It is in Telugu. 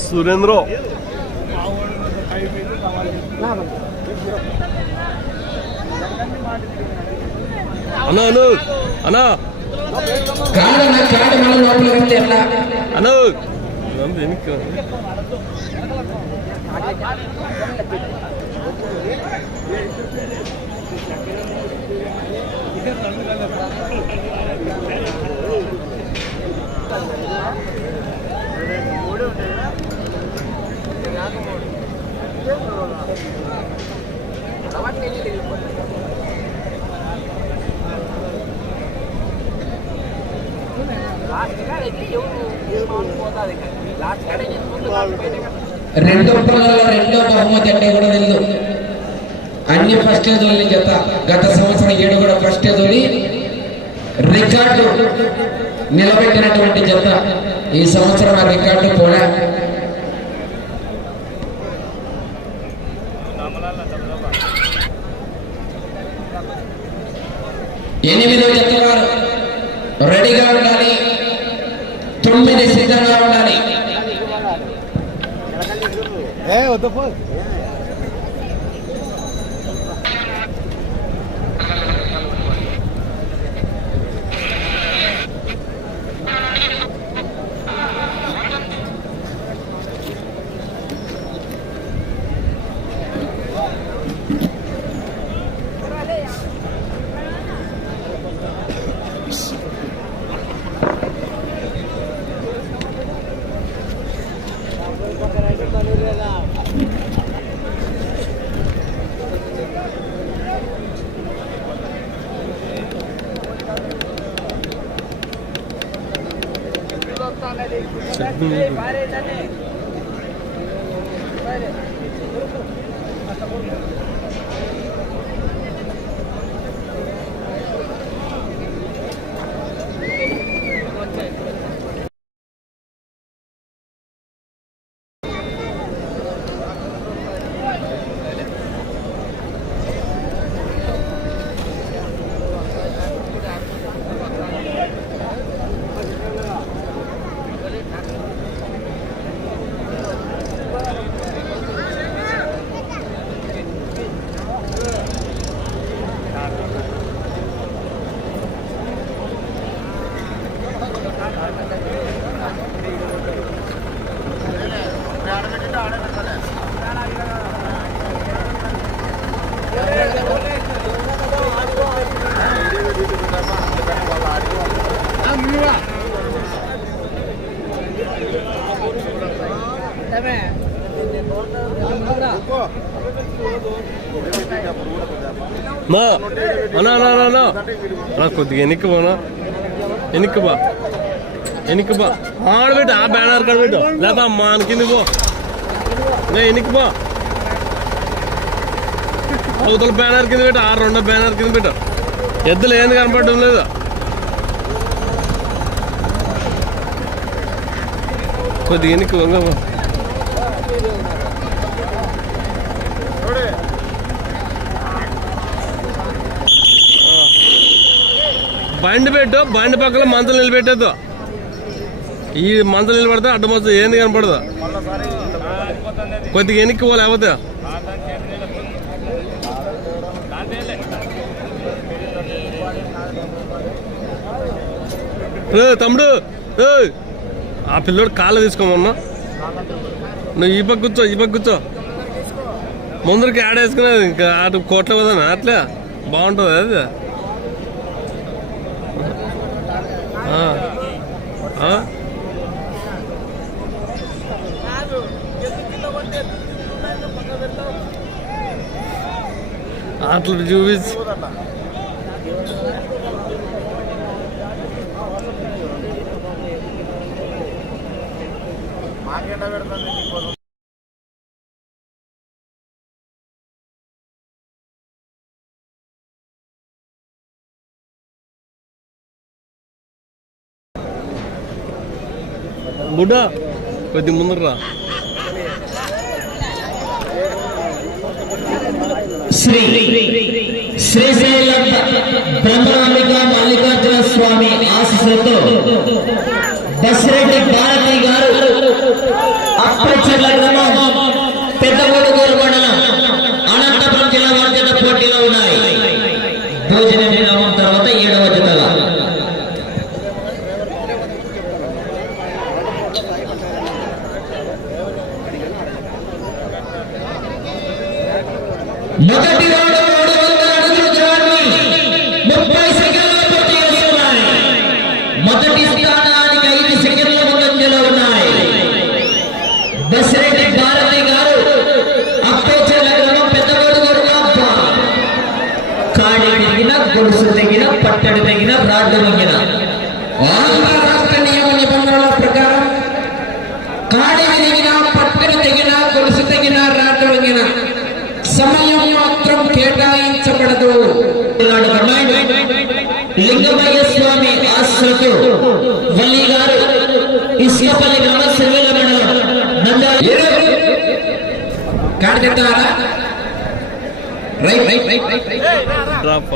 సురేంద్ర అన్నా అను అన్నా కాదన్న కాడ మన లోపల రెండో పొలాల్లో రెండో బహుమతి అంటే కూడా తెలుసు అన్ని ఫస్ట్ జోలి గత గత సంవత్సరం ఏడు కూడా ఫస్ట్ జోలి రికార్డు నిలబెట్టినటువంటి జత ఈ సంవత్సరం ఆ రికార్డు కూడా ఎనిమిదో జత వారు రెడీగా ఉండాలి. తొమ్మిది సిద్ధంగా ఉండాలి. ఏ Thank you. మా అనా అనా అనా అనా కొద్దిగా వెనక్కి పోనా వెనక్కి బా వెనక్కి బా ఆడబెట్టు ఆ బ్యానర్ కాడ పెట్టు. లేదా అమ్మా కింద పో. లే వెనక్కి బా అవతల బ్యానర్ కింద పెట్టు ఆ రెండో బ్యానర్ కింద పెట్టు. ఎద్దులు ఏంది కనపడడం లేదు. కొద్దిగా వెనక్కి వంగ బండి పెట్టు బండి పక్కన మంతలు నిలబెట్టద్దు. ఈ మంతలు నిలబడితే అడ్డమొచ్చు ఏంది కనపడదు. కొద్దిగా వెనక్కి పో లేకపోతే. తమ్ముడు ఆ పిల్లోడు కాళ్ళు తీసుకోమన్నా. నువ్వు ఈ పక్క కూర్చో ఈ పక్క కూర్చో. ముందరికి యాడ్ ఇంకా అటు కోట్ల పోదానా అట్లా? బాగుంటుంది అది? అట్లా చూపించి. మాకెండ పెడతాను బుడ్డ కొద్ది ముందర శ్రీ శ్రీశైలం బ్రహ్మాంబిక మల్లికార్జున స్వామి ఆశీస్సులతో బసిరెడ్డి భారతి గారు అప్పచెర్ల గ్రామం గొలుసు తెగిన పట్టడి తెగిన రాడ్డు తెగిన ఆంధ్ర రాష్ట్ర నియమ నిబంధనల ప్రకారం కాడి విరిగిన పట్టణ తెగిన గొలుసు తెగిన రాట వంగిన సమయం మాత్రం కేటాయించబడదు. లింగమయ్య స్వామి ఆశ్రతో వల్లి గారు ఇసుకపల్లి గ్రామ మండలం నంద్యాల. కాడి తింటారా right right right right. Drop.